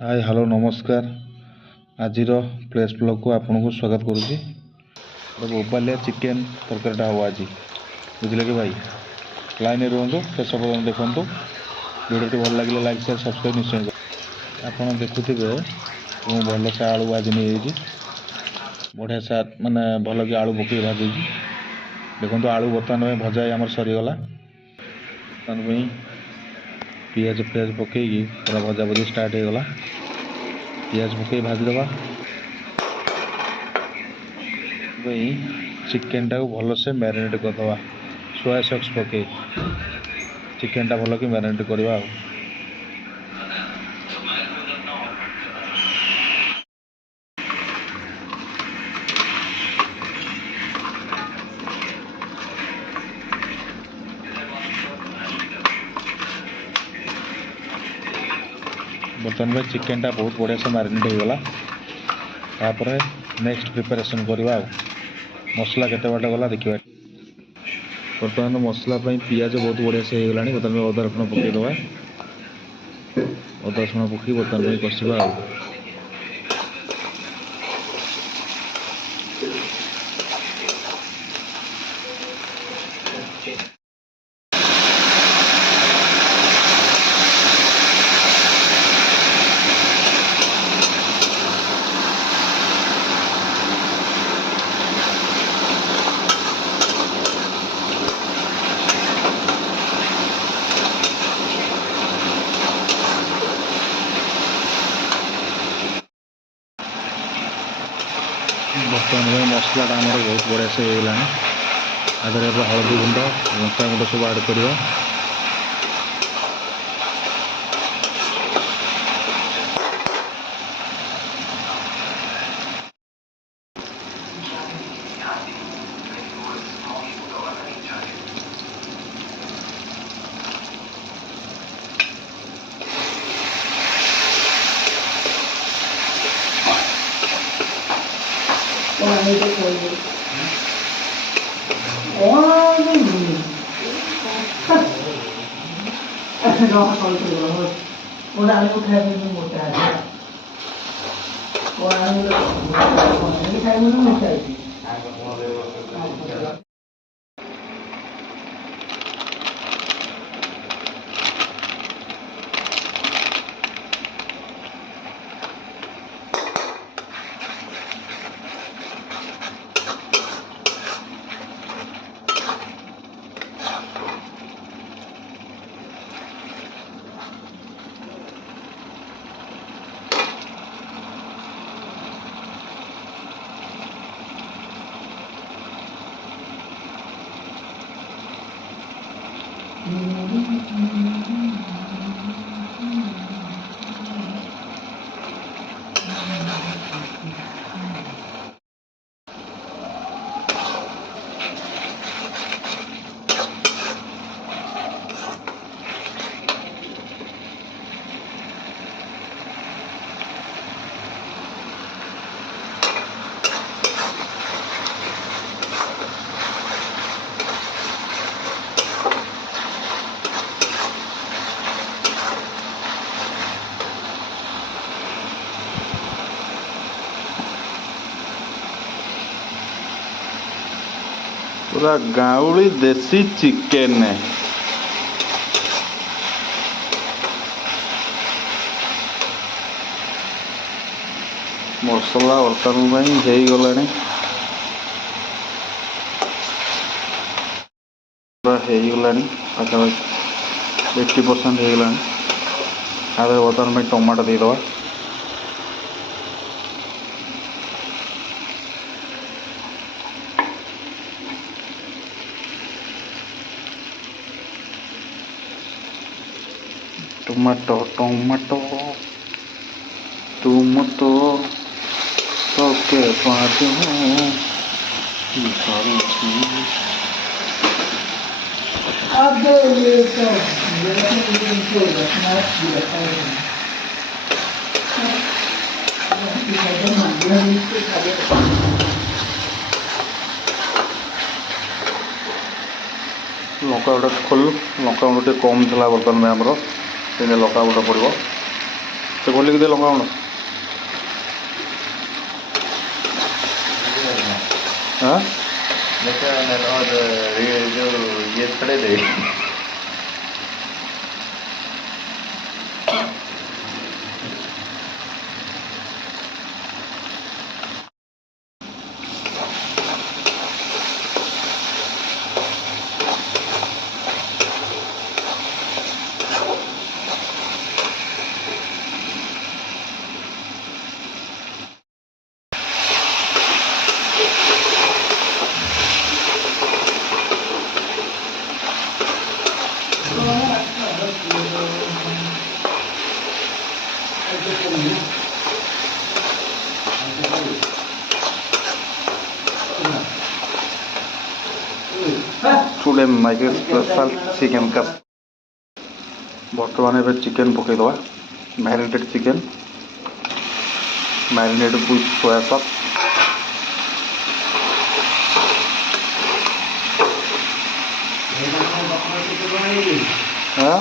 Hi hello नमस्कार। आज place blog को आपन को स्वागत करुँची। बोबालिया चिकेन तरकारीटा हम आज बुझे कि भाई लाइन रुहतु शेष पर्यटन देखूँ। भिडियोटी भल लगे लाइक शेयर सब्सक्राइब निश्चय कर। आप देखुवे मुझे भल से आलू आज नहीं बढ़िया से मानने भल कि आलू पकई भाजी देखो आलू बर्तमान भजा आम सरीगला। बर्तमान पियाज फियाज पकईकी पूरा भजा भजी स्टार्ट हो गला। पियाज पकई भाजीदबा चिकेन टाक भल से मैरिनेट करदे सोया सॉस पकई चिकेन टा भल कि मैरिनेट करवा। बर्तमान में चिकेन टा बहुत बढ़िया से मैरिनेट हो गला। तापर नेक्स्ट प्रिपरेशन करवा मसला केते बाट गला देखिए। बर्तमान मसला पियाज बहुत बढ़िया से हो गला। बर्तमान अदा रसुण पकईदबा अदा रसुण पकई बर्तमान कषा। बर्तमान में मसलाटा आमर बहुत बढ़िया से होगा। आधे हलदी गुंड लंका गुंड सब आड करवा। पूरा गाउली देसी चिकेन है। मसला बर्तमान हो गला पाखापाखि 80% हो गला। बर्तमान टमाटो देदबा। टमाटो टमाटो तुम तो सबके पास हो। लंका गुड़ा खोल लंका गुंड कम था बर्तमान में आमर लंका गुड़ पड़ो। तो खोलिक दे लंका गुंड हाँ जो ये छड़े दे टुडे माइक स्पेशल चिकेन का बर्तमान ए चिकेन पकईदवा marinated chicken marinated with soya sauce हाँ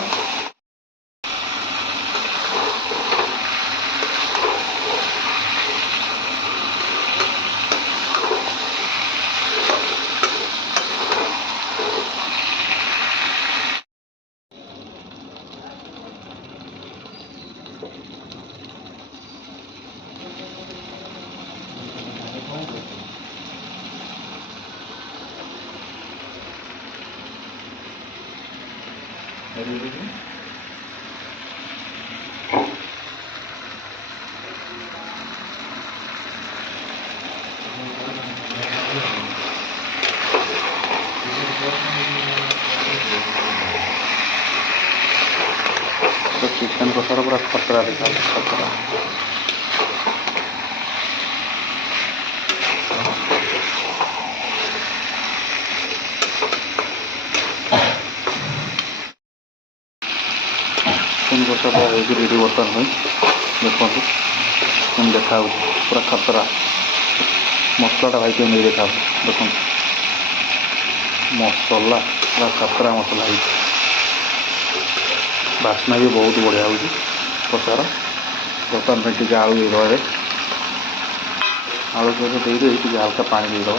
तो चिकेन कषार पूरा खतरा देखा खतरा चिकेन कषा पूरा रेडी बर्तन हुई देखो चिकेन देखा पूरा खतरा मसलाटा भाई नहीं देखा देखो मसला पूरा खतरा मसला है बास्ना भी बहुत बढ़िया हो कषार बर्तमान में टी आलू देदे आलू सहित दे टी हल्का पानी देदे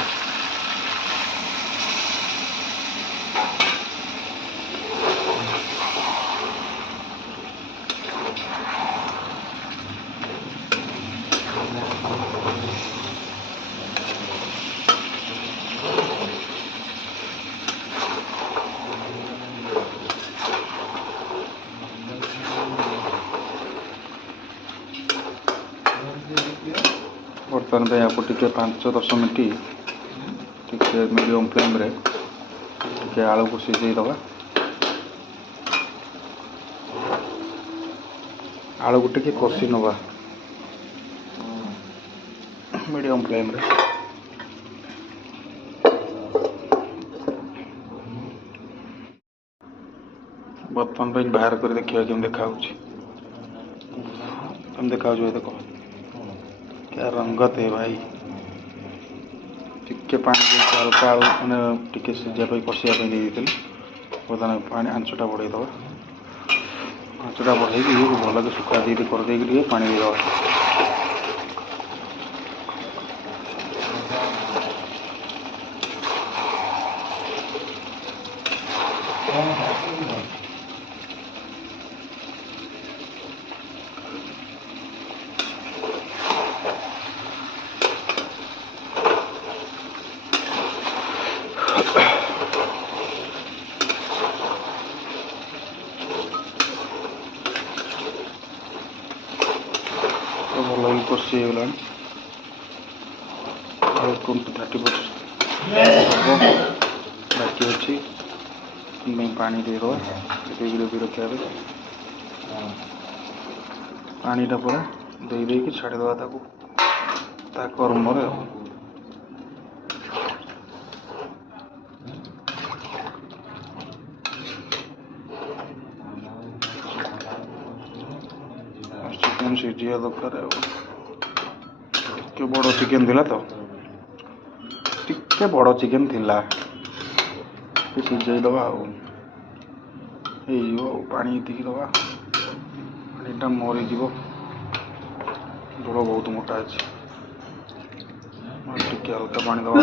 बर्तमान में आपको T 5-10 minute T medium flame रे टी आलू को सीझे दबा आलू को टी कषि नवा मीडियम फ्लेम रे बर्तमान पे बाहर कर देखिए केम देखा देखा देखो क्या रंगत है भाई टिके पानी हल्का आलू मैंने टिके सीझापी कषापी दे बर्तमान पानी आंचटा बढ़ेदवा आंचटा बढ़े भल के सुखा दी करदे पानी देदवा भल कषि होगा 20-30% बाकी अच्छी पानी देदवा ग्रेवी रखा पानीटा पूरा दे छाड़ीदवा कर्म चिकेन सीझा दरकार टे बड़ चिकेन थिला तो टे बड़ चिकेन थिला सीझे दबा पानी दी दबा पानीटा मरीज ଝୋଳ ବହୁତ ମୋଟା ଅଛି। ଟିକେ ହାଲକା ପାଣି ଦେବା।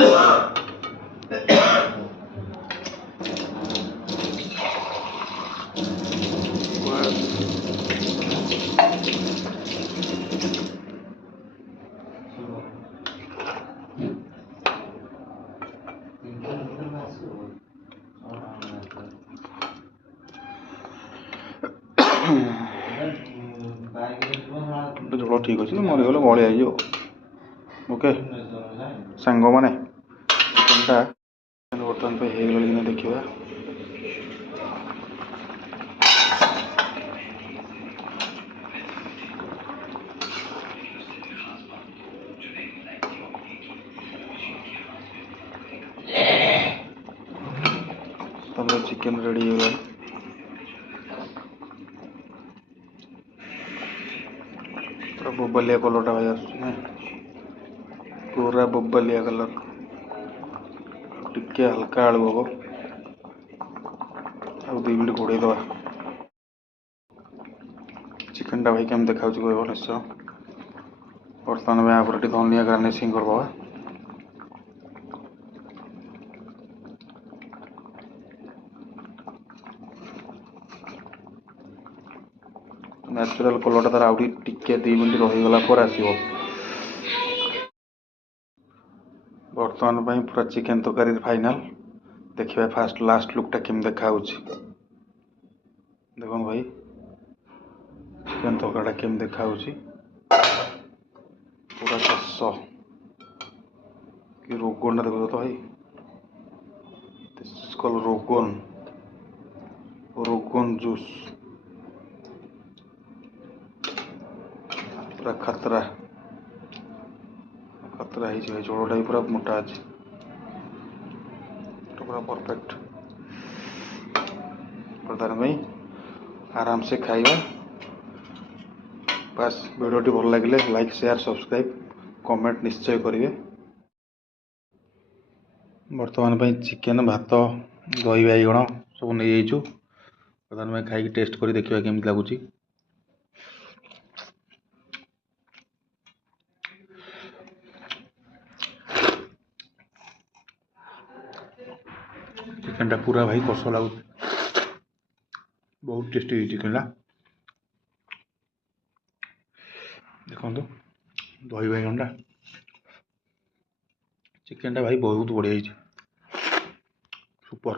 ଝୋଳ ଠିକ୍ ଅଛି, ମରିଗଲେ ବଳିଆ ହେଇଯିବ। ଓକେ ସାଙ୍ଗମାନେ, ଚିକେନ୍ଟା ବର୍ତ୍ତମାନ ପାଇଁ ହେଇଗଲା କି ନା ଦେଖିବା। ତାପରେ ଚିକେନ୍ ରେଡ଼ି ହେଇଗଲାଣି। ପୁରା ବୋବାଲିଆ କଲର୍ଟା ଭାଇ ଆସୁଛି ନା, ପୁରା ବୋବାଲିଆ କଲର୍। ଟିକେ ହାଲକା ଆଳୁ ହବ, ଆଉ 2 ମିନିଟ୍ ଘୋଡ଼େଇ ଦେବା। ଚିକେନ୍ଟା ଭାଇ କେମିତି ଦେଖାଯାଉଛି କହିବ ନିଶ୍ଚୟ। ବର୍ତ୍ତମାନ ପାଇଁ ଆପରେ ଟିକେ ଧନିଆ ଗାର୍ନିସିଂ କରିଦେବା। ନ୍ୟାଚୁରାଲ୍ କଲର୍ଟା ତାର ଆଉ ଟିକେ 2 ମିନିଟ୍ ରହିଗଲା ପରେ ଆସିବ। ବର୍ତ୍ତମାନ ପାଇଁ ପୁରା ଚିକେନ୍ ତରକାରୀ ଫାଇନାଲ୍। ଦେଖିବା ଫାଷ୍ଟ ଲାଷ୍ଟ ଲୁକ୍ଟା କେମିତି ଦେଖାଯାଉଛି। ଦେଖନ୍ତୁ ଭାଇ ଚିକେନ୍ ତରକାରୀଟା କେମିତି ଦେଖାଯାଉଛି, ପୁରା ଶସ କି ରୋଗନଟା ଦେଖୁଛ ତ ଭାଇ, ଦିସ୍ ଇଜ୍ କଲ୍ଡ ରୋଗନ ଜୁସ୍। ପୁରା ଖତରା ହେଇଛି ଭାଇ, ଝୋଳଟା ବି ପୁରା ମୋଟା ଅଛି, ପୁରା ପରଫେକ୍ଟ। ବର୍ତ୍ତମାନ ପାଇଁ ଆରାମସେ ଖାଇବା। ବାସ୍ ଭିଡ଼ିଓଟି ଭଲ ଲାଗିଲେ ଲାଇକ୍, ସେୟାର, ସବସ୍କ୍ରାଇବ୍, କମେଣ୍ଟ ନିଶ୍ଚୟ କରିବେ। ବର୍ତ୍ତମାନ ପାଇଁ ଚିକେନ୍, ଭାତ, ଦହି ବାଇଗଣ ସବୁ ନେଇଯାଇଛୁ। ବର୍ତ୍ତମାନ ପାଇଁ ଖାଇକି ଟେଷ୍ଟ କରି ଦେଖିବା କେମିତି ଲାଗୁଛି। ଚିକେନ୍ଟା ପୁରା ଭାଇ କଷ ଲାଗୁଛି, ବହୁତ ଟେଷ୍ଟି ହେଇଛି ଚିକେନ୍ଟା। ଦେଖନ୍ତୁ ଦହି ବାଇଗଣଟା, ଚିକେନ୍ଟା ଭାଇ ବହୁତ ବଢ଼ିଆ ହେଇଛି, ସୁପର।